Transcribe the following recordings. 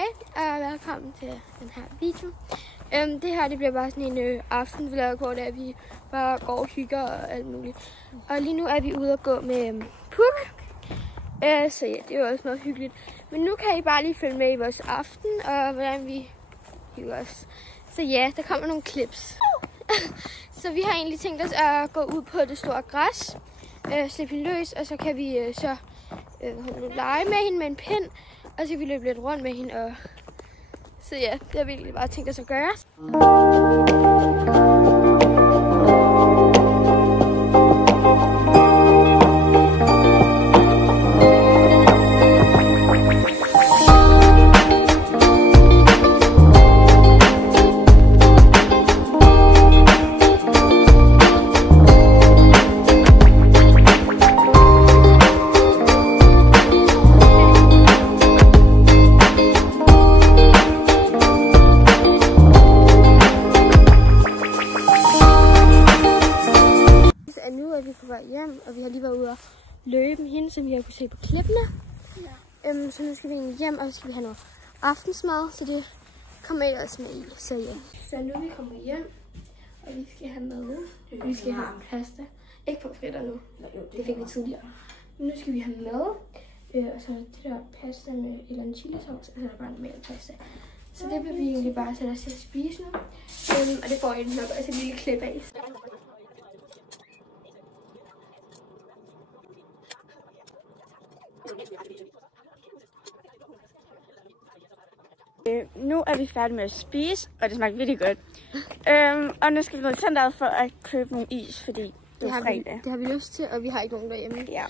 tilbage, og velkommen til den her video. Det her bliver bare sådan en aftenvlog, hvor vi bare går og hygger og alt muligt. Og lige nu er vi ude og gå med Puk. Så ja, det er jo også meget hyggeligt. Men nu kan I bare lige følge med i vores aften, og hvordan vi hygger os. Så ja, der kommer nogle clips. Så vi har egentlig tænkt os at gå ud på det store græs, slippe hende løs, og så kan vi lege med hende med en pind, og så kan vi løbe lidt rundt med hende. Og så ja, det har vi egentlig bare tænkt os at gøre. Hjem, og vi har lige været ude og løbe med hende, som vi har kunne se på klippene. Ja. Så nu skal vi egentlig hjem, og så skal vi have noget aftensmad, så det kommer jeg også med i. Så ja. Så nu er vi kommet hjem, og vi skal have mad. Vi skal have pasta. Ikke pomfritter nu. Det fik vi tidligere. Men nu skal vi have mad. Og så er det der pasta med et eller andet chilisauce, og så er der bare normal pasta. Så det vil vi egentlig bare sætte os til at spise nu. Og det får jeg nok også et lille klip af. Nu er vi færdige med at spise, og det smager virkelig godt. Og nu skal vi gå til centret for at købe nogle is, fordi det er fredag. Det har vi lyst til, og vi har ikke nogen derhjemme. Ja.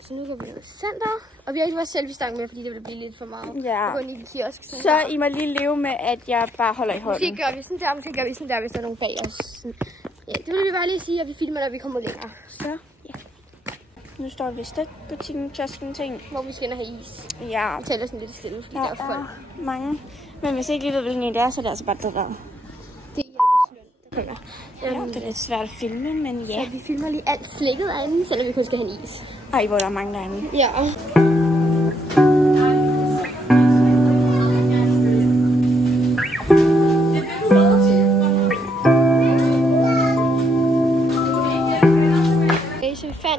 Så nu går vi ned til center, og vi har ikke været selv i stang med, fordi det vil blive lidt for meget. Ja. Vi går ind i kiosk, så her. I må lige leve med, at jeg bare holder i hånden. Måske gør vi sådan der, måske gør vi sådan der, hvis der er nogen bag os. Ja, det vil vi bare lige sige, at vi filmer, når vi kommer længere. Så ja. Nu står vi i stikbutikken, kiosken ting. Hvor vi skal ind og have is. Ja. Vi taler sådan lidt stille, fordi der er folk. Mange. Men hvis I ikke lige ved, hvilken en det er, så er det altså bare det der. Det er hjælpeslønt. Ja, det er lidt svært at filme, men ja. Så vi filmer lige alt slikket derinde, selvom vi kun skal have en is. Ej, hvor der er mange derinde. Ja.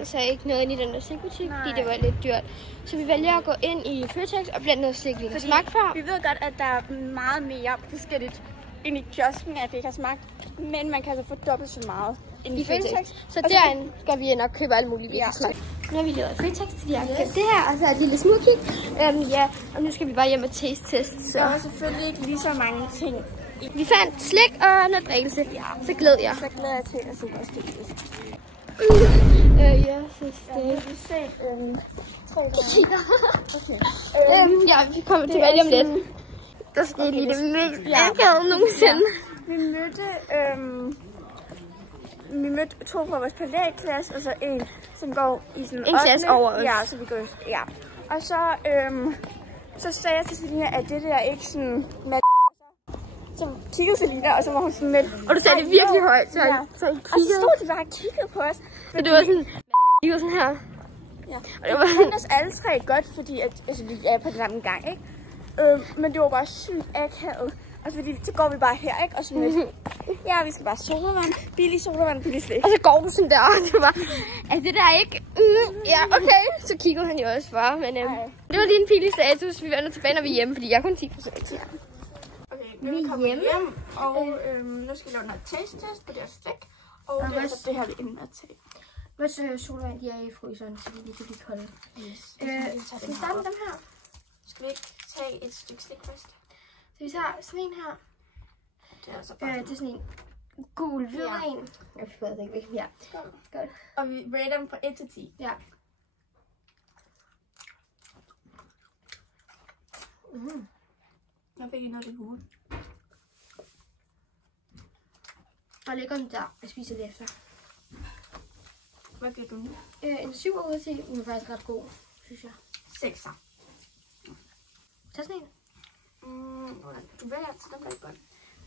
Så ikke noget ind i den der slikbutik, fordi det var lidt dyrt. Så vi vælger at gå ind i Føtex og blande noget slik, vi har smagt før. Vi ved godt, at der er meget mere forskelligt ind i kiosken, at vi ikke har smagt. Men man kan altså få dobbelt så meget ind i Føtex. Så derinde skal vi ind og købe alt muligt, vi har smagt. Nu har vi lavet Føtex, så vi har købt det her, og så et lille smugkig. Ja, og nu skal vi bare hjem og taste-test. Der er selvfølgelig ikke lige så mange ting. Vi fandt slik og noget drikkelse. Ja. Så glæder jeg. Så glæder jeg til at se vores stik. Jeg synes det. Vi set 3 Okay. Ja, vi kommer tilbage lige om lidt. Der skal lige det mest akavede nogensinde. Vi mødte 2 fra vores parallelklasse, og så en, som går i sådan en klasse over os. Ja, så vi går, ja. Og så sagde jeg til Selina, at det der ikke sådan med. Så kiggede Selina, og så var hun sådan lidt. Og du sagde det virkelig højt, så, ja. så I kiggede. Og så stod de bare og kiggede på os. Så det var sådan, de var sådan her. Ja. Og det var sådan os alle 3 godt, fordi at, altså, vi er på den samme gang, ikke? Men det var bare sygt akavet. Altså fordi så går vi bare her, ikke? Og sådan lidt. Ja, vi skal bare sodavand, billig sodavand, billig slik. Og så går du sådan der, og det var, er det der ikke? Ja, okay. Så kiggede han jo også for, men det var lige en pinlig status. Vi vender tilbage, når vi er hjemme, fordi jeg er kun 10%. Ja. Okay, nu er vi kommet hjem, og nu skal vi lave noget taste-test på deres slik. Og det er så det her, vi ender at tage. Vores sodavand, de er i fryseren, så de kan blive kolde. Yes. Skal vi starte med dem her? Skal vi ikke tage et stykke slik først? Så vi tager sådan en her. Det er altså bare det er sådan en gul-hvid en. Jeg ved det ikke. Ja. Godt. Og vi rater dem fra 1 til 10. Ja. Jeg fik ikke noget i hovedet. Og lægger den der og spiser det efter. Hvad gør du nu? En 7 ud af 10. Den er faktisk ret god, synes jeg. 6'er. Tag sådan en. Du vælger altid dem rigtig godt.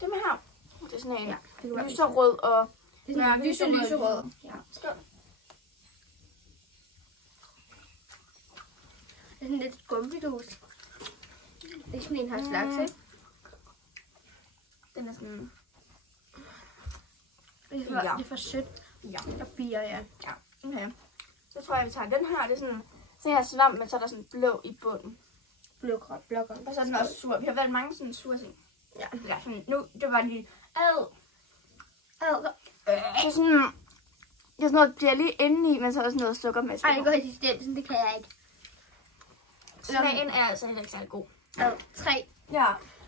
Dem her. Det er sådan en lyserød og... Det er sådan en lyserød. Ja. Skål. Det er sådan lidt gummidås. Det Det er sådan en her slags, ikke? Den er sådan... Det er for sødt. Ja. Og 4, ja. Ja, okay. Så tror jeg, vi tager den her. Det er sådan her svamp, men så er der sådan blå i bunden. Blå-grøn, blå-grøn. Og så er den også sur. Vi har valgt mange sådan sure ting. Ja. Ja, sådan, nu, det var lige... Det er sådan noget jelly indeni, men så er der sådan noget sukkermasse. Ej, det går konsistensen, det kan jeg ikke. Smagen er altså heller ikke særlig god. 3. Ja,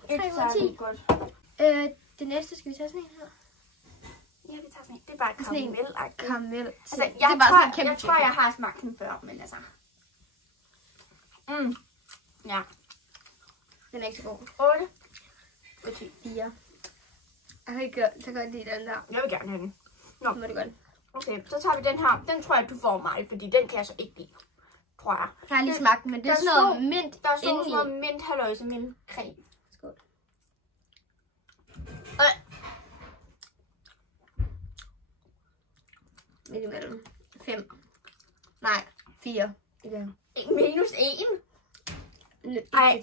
3 ud af 10. Godt. Det næste, skal vi tage sådan en her? Ja, vi tager sådan en. Det er bare karamel-agtigt. Karamel. Altså, jeg tror, jeg har smagt den før, men altså... Ja. Den er ikke så god. 8. 10. 4. Jeg kan ikke så godt lide den der. Jeg vil gerne have den. Nå. Må det godt. Okay, så tager vi den her. Den tror jeg, du får mig, fordi den kan jeg så ikke lide. Tror jeg. Jeg har lige smagt den, men det er sådan noget mint. Der er sådan noget mint halløjse, mint creme. Skål. Midt imellem. 5. Nej, 4. Igen. Minus 1? Nej,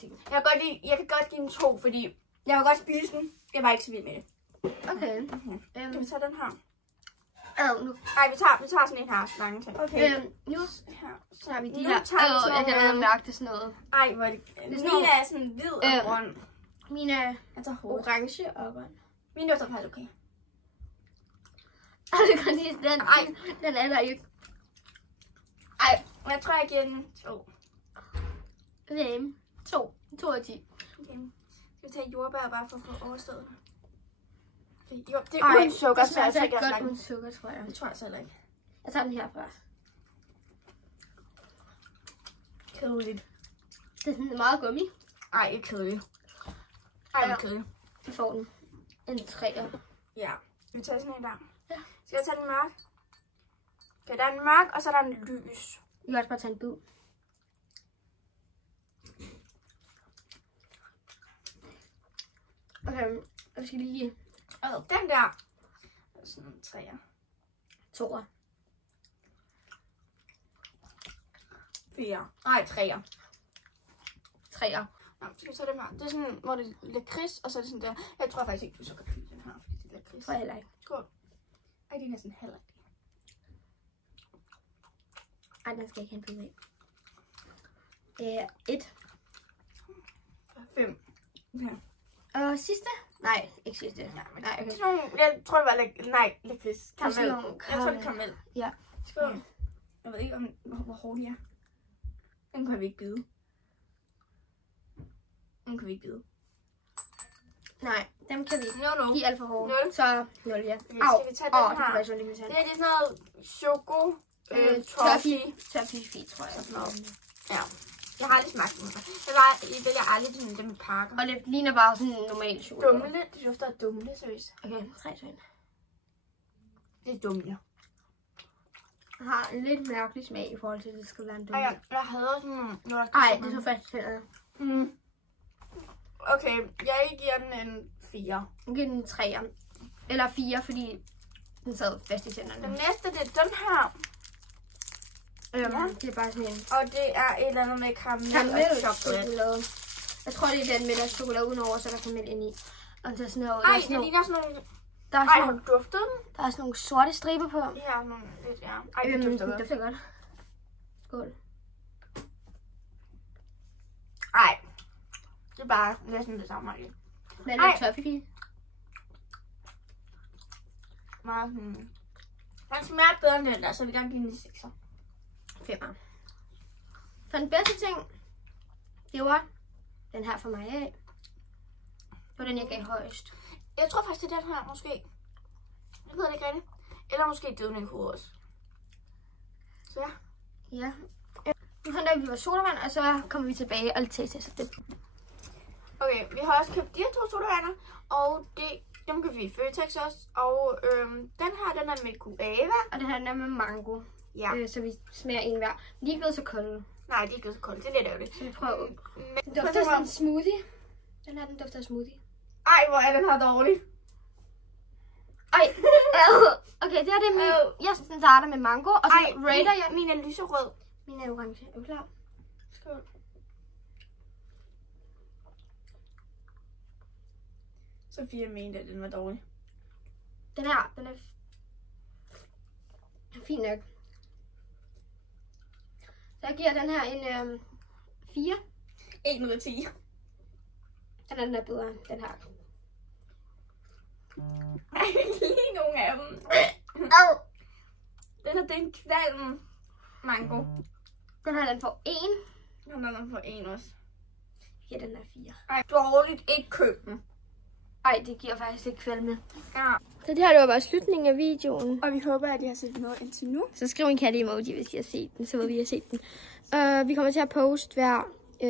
jeg kan godt give den 2, fordi jeg vil godt spise den. Jeg var ikke så vild med det. Okay. Kan vi tage den her? Nu. Nej, vi tager sådan en her slange til. Okay. Nu her. tager vi de Nu her. tager vi Jeg kan allerede mærke det sådan noget. Ej, hvor er det... Mine er sådan hvid og grøn. Mine er orange og grøn. Mine er så faktisk okay. Det kan lige den. Ej. Den er der ikke. Ej, jeg tror, jeg giver den 2. Okay. 2 af 10. Okay. Skal vi tage jordbær bare for at få overstået det? Jo, det er uden sukker, så jeg ikke godt uden sukker, tror jeg. Det tror jeg så heller ikke. Jeg tager den her først. Kedeligt. Det er sådan meget gummi. Ej, ikke kedeligt. Ej, det er kedeligt. Jeg får den. En 3'er. Ja. Vi tager sådan en der. Ja. Skal jeg tage den mørk? Okay, der er en mørk, og så er der en lys. Vi kan også bare tage en bid. Okay, jeg skal lige give. Den der. Sådan en 3'er. 2'er. 4. Nej, 3'er. 3'er. Nå, skal vi tage den her. Det er sådan, hvor det er lakrids, og så er det sådan der. Jeg tror faktisk ikke, du så kan lide den her, fordi det er lakrids. Tror jeg heller ikke. Skål. Ej, det er næsten heller ikke. Ej, den skal jeg ikke have en bid af. 1. 5. Ja. Og sidste? Nej, ikke sidste. Ja, men nej, okay. Jeg tror, det var lakrids. Karamel. Jeg tror, det er karamel. Ja. Skål. Ja. Jeg ved ikke, hvor hård de er. Den kan vi ikke bide. Den kan vi ikke bide. Nej, dem kan vi ikke. No. De er alt for hårde. 0. Så 0, ja. Okay, skal vi tage den her? Det er sådan noget choco, toffee, tror jeg. Sådan noget. Ja. Jeg har aldrig smagt den. Jeg vælger aldrig sådan dem i pakker. Og det ligner bare sådan en normal chokolade. Dumle. Det dufter af dumle, seriøst. Okay, 3 søn. Det er dumle. Jeg har en lidt mærkelig smag i forhold til, at det skal være en dumle. Jeg havde sådan noget. Ej, det er så fast tænder. Okay, jeg giver den en 4. Jeg giver den en 3'er. Eller 4, fordi den sad fast i tænderne. Den næste, det er den her. Ja. Det er bare sådan en. Og det er et eller andet med karamel og chokolade. Jeg tror, det er den med der chokolade udenover, så der er karamel ind i. Og så sådan noget. Ej, det ligner sådan nogle... Der er sådan nogle, duftet den? Der er sådan nogle sorte striber på. Ja, nogle lidt, ja. Ej, det dufter godt. Skål. Ej. Det er bare næsten det samme. Hvad er det toffee? Meget sådan... Den smager bedre end den der, så vi gerne give den en 6'er. 5'er. Så den bedste ting, det var den her for mig af. Det var den, jeg gav højst. Jeg tror faktisk, det er den her, måske. Jeg ved det ikke rigtigt. Eller måske dødning på også. Så ja. Ja. Nu fandt vi var sodavand, og så kommer vi tilbage og taster det. Okay, vi har også købt de her 2 sodavander, og dem kan vi i Føtex også. Og den her, den er med guava. Og den her, den er med mango. Ja. Så vi smager en hver. De er ikke blevet så kolde. Nej, de er ikke blevet så kolde. Det er lidt ærgerligt. Så vi prøver. Den dufter sådan en smoothie. Den her, den dufter af smoothie. Ej, hvor er den her dårlig. Ej, okay, det er det min. Jeg starter med mango, og så rater jeg. Min er lyserød. Min er orange. Er du klar? Skål. Sofia mente, at den var dårlig. Den her, den er fin nok. Så jeg giver den her en 4. 1 ud af 10. Den er bedre, den her. Ej, lige nogle af dem. Den er den kvalm mango. Den her, den får 1. Den får 1 også. Ja, den er 4. Ej, dårligt. Ikke køb den. Ej, det giver faktisk ikke kvalme. Ja. Så det her, det var bare slutningen af videoen. Og vi håber, at I har set noget indtil nu. Så skriv en kat-emoji, hvis I har set den, så ved vi har set den. Vi kommer til at poste hver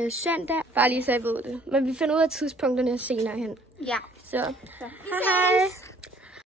søndag, bare lige så I ved det. Men vi finder ud af tidspunkterne senere hen. Ja. Så hej. hej.